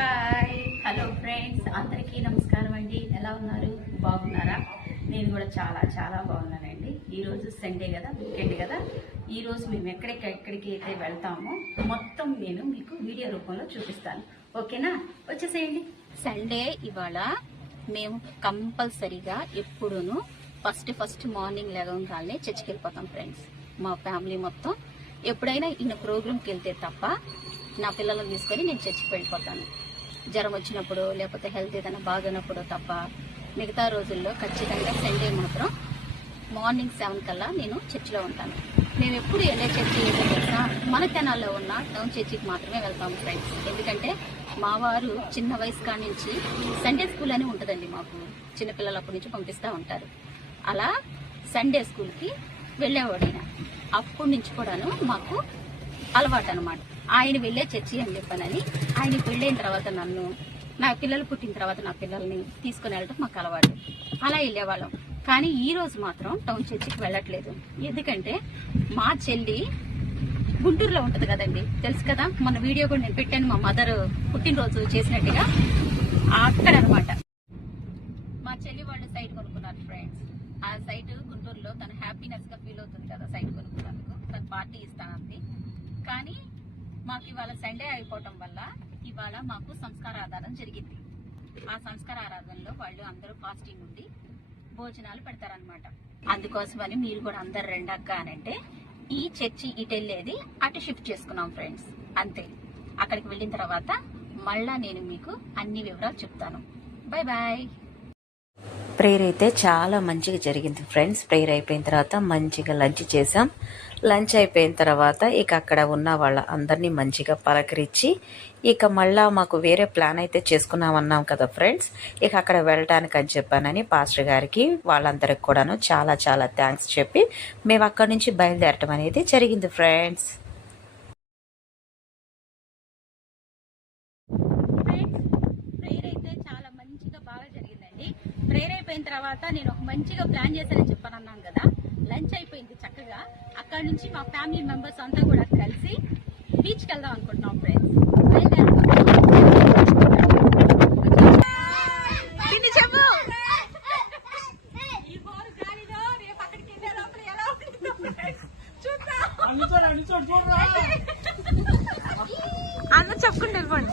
Hi hello friends, అందరికీ నమస్కారం అండి. ఎలా ఉన్నారు? బాగున్నారా? నేను కూడా చాలా చాలా బాగున్నానండి. ఈరోజు సండే కదా, వీకెండ్ కదా. ఈరోజు మేము ఎక్కడికి అయితే వెళ్తామో మొత్తం నేను మీకు వీడియో రూపంలో చూపిస్తాను. ఓకేనా? వచ్చేసేయండి. సండే ఇవాళ మేము కంపల్సరీగా ఎప్పుడూను ఫస్ట్ మార్నింగ్ లేవగానే చర్చికి వెళ్ళిపోతాం ఫ్రెండ్స్. మా ఫ్యామిలీ మొత్తం ఎప్పుడైనా ఈయన ప్రోగ్రామ్కి వెళ్తే తప్ప నా పిల్లలను తీసుకొని నేను చర్చికి వెళ్ళిపోతాను. జ్వరం వచ్చినప్పుడు లేకపోతే హెల్త్ ఏదైనా బాగున్నప్పుడు తప్ప మిగతా రోజుల్లో ఖచ్చితంగా సండే మాత్రం మార్నింగ్ 7 కల్లా నేను చర్చిలో ఉంటాను. మేము ఎప్పుడు వెళ్ళే చర్చి ఏదో తెలుసా, మన తెనాల్లో ఉన్న టౌన్ చర్చికి మాత్రమే వెళ్తాము ఫ్రెండ్స్. ఎందుకంటే మా వారు చిన్న వయసు కాడి నుంచి సండే స్కూల్ అని ఉంటుందండి. మాకు చిన్నపిల్లలు అప్పటి నుంచి పంపిస్తూ ఉంటారు. అలా సండే స్కూల్కి వెళ్ళేవాడైనా అప్పటి నుంచి కూడాను మాకు అలవాటు అనమాట. ఆయన వెళ్ళే చర్చి అని చెప్పానని ఆయన పెళ్ళైన తర్వాత నన్ను, నా పిల్లలు పుట్టిన తర్వాత నా పిల్లల్ని తీసుకుని వెళ్ళడం మాకు అలవాటు. అలా వెళ్ళేవాళ్ళం. కానీ ఈ రోజు మాత్రం టౌన్ చర్చికి వెళ్ళట్లేదు. ఎందుకంటే మా చెల్లి గుంటూరులో ఉంటుంది కదండి, తెలుసు కదా, మన వీడియో కూడా నేను పెట్టాను. మా మదర్ పుట్టినరోజు చేసినట్టుగా అక్కడ అనమాట మా చెల్లి వాళ్ళు సైట్ కొనుక్కున్నారు ఫ్రెండ్స్. ఆ సైట్ గుంటూరులో తను హ్యాపీనెస్ గా ఫీల్ అవుతుంది కదా సైట్ కొనుక్కున్నందుకు. తను పార్టీ ఇస్తానంది. కానీ మాకు ఇవాళ సండే అయిపోవటం వల్ల ఇవాళ మాకు సంస్కార ఆరాధన జరిగింది. ఆ సంస్కార ఆరాధనలో వాళ్ళు అందరూ ఫాస్టింగ్ ఉండి భోజనాలు పెడతారనమాట. అందుకోసమని మీరు కూడా అందరు రెండక్క అనంటే ఈ చర్చి ఇటు వెళ్ళేది అటు షిఫ్ట్ చేసుకున్నాం ఫ్రెండ్స్. అంతే. అక్కడికి వెళ్ళిన తర్వాత మళ్ళా నేను మీకు అన్ని వివరాలు చెప్తాను. Bye bye. ప్రేయర్ అయితే చాలా మంచిగా జరిగింది ఫ్రెండ్స్. ప్రేయర్ అయిపోయిన తర్వాత మంచిగా లంచ్ చేసాం. లంచ్ అయిపోయిన తర్వాత ఇక అక్కడ ఉన్న వాళ్ళ అందరినీ మంచిగా పలకరించి ఇక మళ్ళా మాకు వేరే ప్లాన్ అయితే చేసుకున్నామన్నాం కదా ఫ్రెండ్స్. ఇక అక్కడ వెళ్ళడానికి అని చెప్పానని పాస్టర్ గారికి వాళ్ళందరికి కూడాను చాలా చాలా థ్యాంక్స్ చెప్పి మేము అక్కడి నుంచి బయలుదేరటం అనేది జరిగింది ఫ్రెండ్స్. ప్రేయర్ అయిపోయిన తర్వాత నేను ఒక మంచిగా ప్లాన్ చేశానని చెప్పానన్నాను కదా. లంచ్ అయిపోయింది చక్కగా. అక్కడ నుంచి మా ఫ్యామిలీ మెంబర్స్ అంతా కూడా కలిసి బీచ్కి వెళ్దాం అనుకుంటున్నాం ఫ్రెండ్స్. అన్న చెప్పుకుంటే వెళ్ళిపోండి.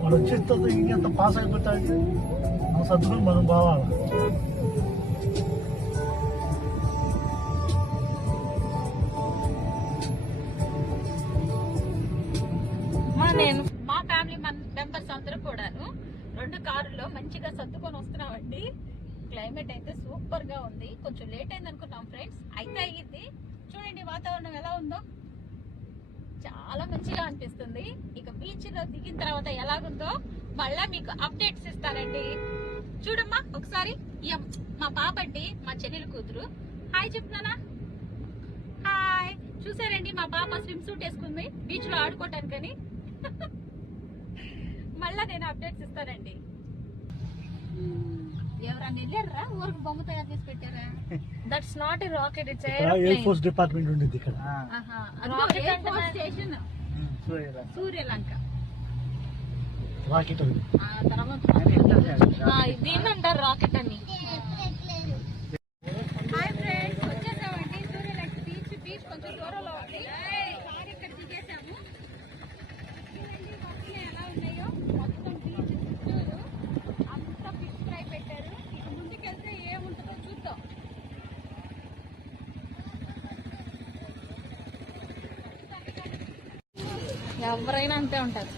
వాడు వచ్చేస్తుంది ఇంకెంత పాస్ అయిపోతాడు. మన సర్దుకుని మనం పోవాలి. మా ఫ్యామిలీ మెంబర్స్ అందరూ కూడాను 2 కారుల్లో మంచిగా సర్దుకొని వస్తున్నామండి. క్లైమేట్ అయితే సూపర్ గా ఉంది. కొంచెం లేట్ అయింది అనుకున్నాం ఫ్రెండ్స్, అయితే అయ్యింది. చూడండి వాతావరణం ఎలా ఉందో, చాలా మంచిగా అనిపిస్తుంది. ఇక బీచ్ లో దిగిన తర్వాత ఎలాగుందో మళ్ళా మీకు అప్డేట్స్ ఇస్తానండి. చూడమ్మా ఒకసారి. మా పాప అండి, మా చెల్లెలు కూతురు. హాయ్ చెప్తున్నానా? హాయ్. చూసారండి మా పాప స్విమ్ సూట్ వేసుకుంది బీచ్ లో ఆడుకోవటానికని. మళ్ళా నేను అప్డేట్స్ ఇస్తానండి. ఎవరన్నా వెళ్ళారా ఊరికి బొమ్మ తయారు చేసి పెట్టారా? That's not a rocket, it's air force department ఉండేది ఇక్కడ. స్టేషన్ సూర్యలంక రాకెట్ దీన్ని అంటారు రాకెట్ అని. హాయ్ ఫ్రెండ్స్, వచ్చేసామండి సూర్యలంక బీచ్. బీచ్ కొంచెం దూరంలో ఉంది. కార్ ఇక్కడ దిగేసాము. చూడండి పక్కన ఎలా ఉన్నాయో. మొత్తం బీచ్ చుట్టూరు అంతా ఫిష్ ఫ్రై పెట్టారు. ఇక ముందుకెళ్తే ఏముంటుందో చూద్దాం. ఎవరైనా అంతే ఉంటారు.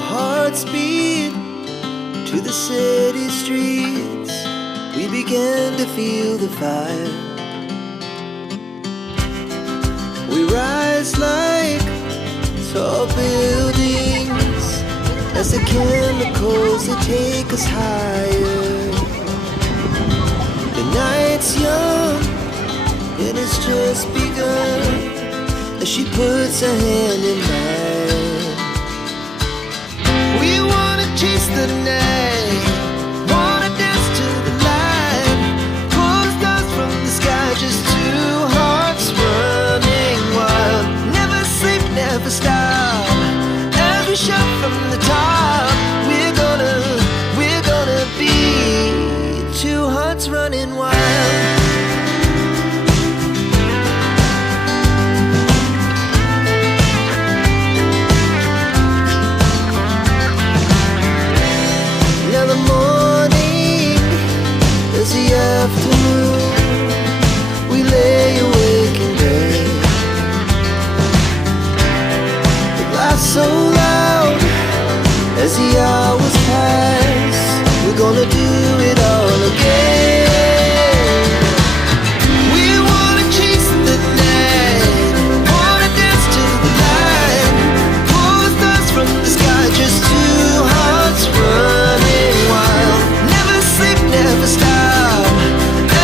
Our hearts beat to the city streets. We began to feel the fire. We rise like tall buildings as the chemicals they take us higher. The night's young and it's just begun as she puts her hand in mine. We wanna chase the night, wanna dance to the light, pull the stars from the sky, just two hearts running wild. Never sleep, never stop, as we shout from the top. We're gonna be two hearts running wild. Now the morning is the afternoon. We lay awake in bed. The laughs so loud as the hours pass. We're gonna do it all again. We wanna chase the night, wanna dance to the light, pull the stars from the sky, just two hearts running wild. Never sleep, never stop,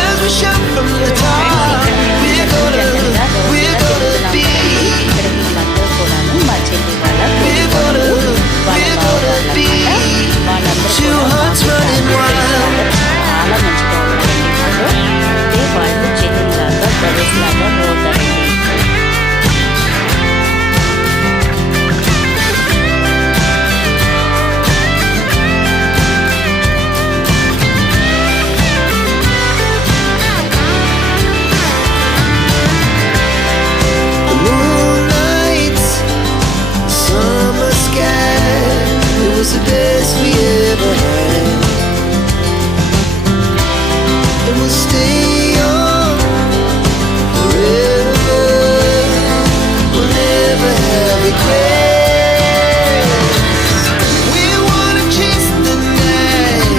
as we shout from the top. We're gonna be, మా చెల్లి వాళ్ళ we're gonna be two hearts running wild. చాలా మంచిగా ఉన్నారండి వాళ్ళు. అంటే వాళ్ళు చెల్లిలాగా brothers లాగా పోతారండి. The moonlight, summer sky, it was the best we ever had. And we'll stay young forever. We'll never have regrets. We wanna chase the night,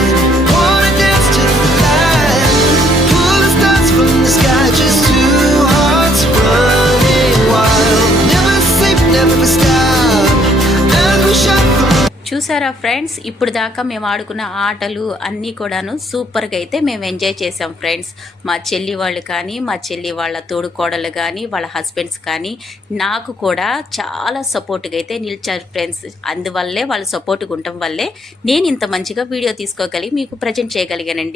wanna dance to the light, pull the stars from the sky, just two hearts running wild. Never sleep, never stop, as we shout from. చూసారా friends, ఇప్పుడు దాకా మేము ఆడుకున్న ఆటలు అన్నీ కూడాను సూపర్గా అయితే మేము ఎంజాయ్ చేసాం ఫ్రెండ్స్. మా చెల్లి వాళ్ళు కానీ, మా చెల్లి వాళ్ళ తోడుకోడలు కానీ, వాళ్ళ హస్బెండ్స్ కానీ నాకు కూడా చాలా సపోర్ట్గా అయితే నిలిచారు ఫ్రెండ్స్. అందువల్లే వాళ్ళ సపోర్ట్గా ఉండటం వల్లే నేను ఇంత మంచిగా వీడియో తీసుకోగలిగి మీకు ప్రజెంట్ చేయగలిగానండి.